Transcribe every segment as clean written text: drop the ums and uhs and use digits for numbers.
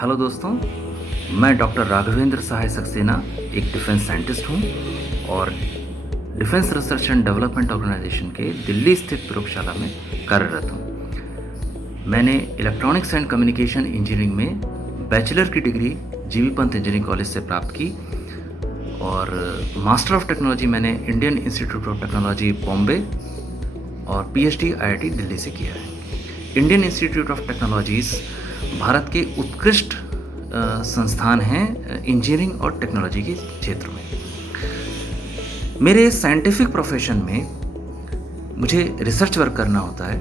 Hello दोस्तों, मैं doctor Raghavendra सहाय सक्सेना एक डिफेंस साइंटिस्ट हूँ और defence research and development organisation के दिल्ली स्थित प्रयोगशाला में कार्यरत हूँ। मैंने इलेक्ट्रॉनिक्स एंड कम्युनिकेशन इंजीनियरिंग में बैचलर की degree GB Pant engineering college से प्राप्त की और मास्टर ऑफ टेक्नोलॉजी मैंने Indian institute of technology Bombay और पीएचडी आईआईटी दिल्ली से किया है। Indian institute of technologies Bharat के उत्कृष्ट संस्थान हैं इंजीनियरिंग और टेक्नोलॉजी के क्षेत्र में। मेरे साइंटिफिक प्रोफेशन में मुझे रिसर्च वर्क करना होता है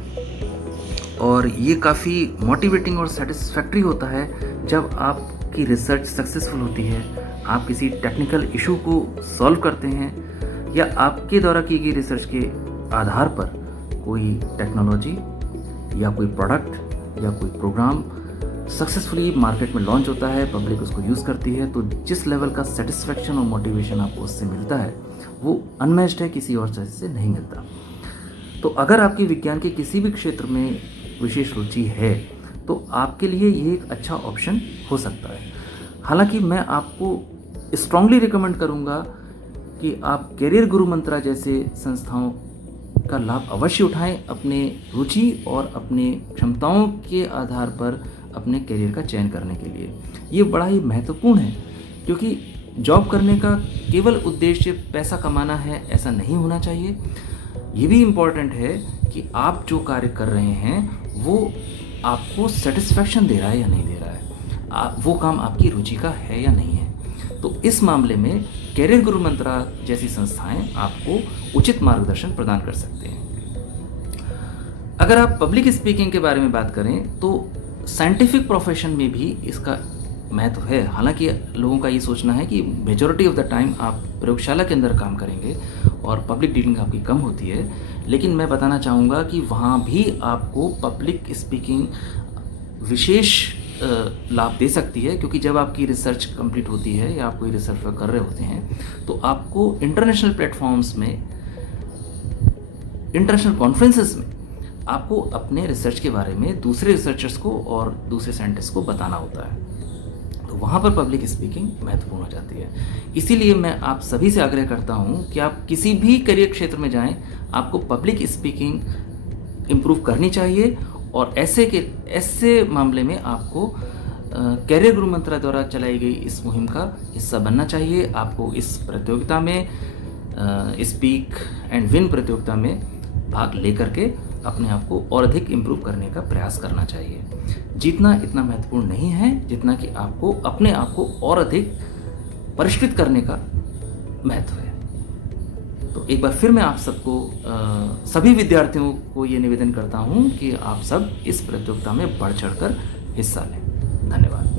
और ये काफ़ी मोटिवेटिंग और सेटिस्फैक्ट्री होता है जब आपकी रिसर्च सक्सेसफुल होती है, आप किसी टेक्निकल इशू को सॉल्व करते हैं या आपके द्वारा की गई रिसर्च के आधार पर कोई टेक्नोलॉजी या कोई प्रोडक्ट या कोई प्रोग्राम सक्सेसफुली मार्केट में लॉन्च होता है, पब्लिक उसको यूज़ करती है, तो जिस लेवल का सेटिस्फेक्शन और मोटिवेशन आपको उससे मिलता है वो अनमैच्ड है, किसी और चीज़ से नहीं मिलता। तो अगर आपकी विज्ञान के किसी भी क्षेत्र में विशेष रुचि है तो आपके लिए ये एक अच्छा ऑप्शन हो सकता है। हालांकि मैं आपको स्ट्रांगली रिकमेंड करूँगा कि आप कैरियर गुरु मंत्रा जैसे संस्थाओं का लाभ अवश्य उठाएं, अपने रुचि और अपने क्षमताओं के आधार पर अपने करियर का चयन करने के लिए। ये बड़ा ही महत्वपूर्ण है क्योंकि जॉब करने का केवल उद्देश्य पैसा कमाना है ऐसा नहीं होना चाहिए। ये भी इम्पॉर्टेंट है कि आप जो कार्य कर रहे हैं वो आपको सेटिस्फैक्शन दे रहा है या नहीं दे रहा है, वो काम आपकी रुचि का है या नहीं है। तो इस मामले में कैरियर गुरु मंत्रा जैसी संस्थाएं आपको उचित मार्गदर्शन प्रदान कर सकते हैं। अगर आप पब्लिक स्पीकिंग के बारे में बात करें तो साइंटिफिक प्रोफेशन में भी इसका महत्व है। हालांकि लोगों का ये सोचना है कि मेजॉरिटी ऑफ द टाइम आप प्रयोगशाला के अंदर काम करेंगे और पब्लिक डीलिंग आपकी कम होती है, लेकिन मैं बताना चाहूँगा कि वहाँ भी आपको पब्लिक स्पीकिंग विशेष लाभ दे सकती है, क्योंकि जब आपकी रिसर्च कंप्लीट होती है या आप कोई रिसर्च वर्क कर रहे होते हैं तो आपको इंटरनेशनल प्लेटफॉर्म्स में, इंटरनेशनल कॉन्फ्रेंसेस में आपको अपने रिसर्च के बारे में दूसरे रिसर्चर्स को और दूसरे साइंटिस्ट को बताना होता है, तो वहाँ पर पब्लिक स्पीकिंग महत्वपूर्ण हो जाती है। इसीलिए मैं आप सभी से आग्रह करता हूँ कि आप किसी भी करियर क्षेत्र में जाएं, आपको पब्लिक स्पीकिंग इम्प्रूव करनी चाहिए और ऐसे मामले में आपको कैरियर गुरु मंत्रा द्वारा चलाई गई इस मुहिम का हिस्सा बनना चाहिए। आपको इस प्रतियोगिता में स्पीक एंड विन प्रतियोगिता में भाग लेकर के अपने आप को और अधिक इम्प्रूव करने का प्रयास करना चाहिए। जीतना इतना महत्वपूर्ण नहीं है जितना कि आपको अपने आप को और अधिक परिष्कृत करने का महत्व है। तो एक बार फिर मैं आप सबको सभी विद्यार्थियों को ये निवेदन करता हूँ कि आप सब इस प्रतियोगिता में बढ़ चढ़कर हिस्सा लें। धन्यवाद।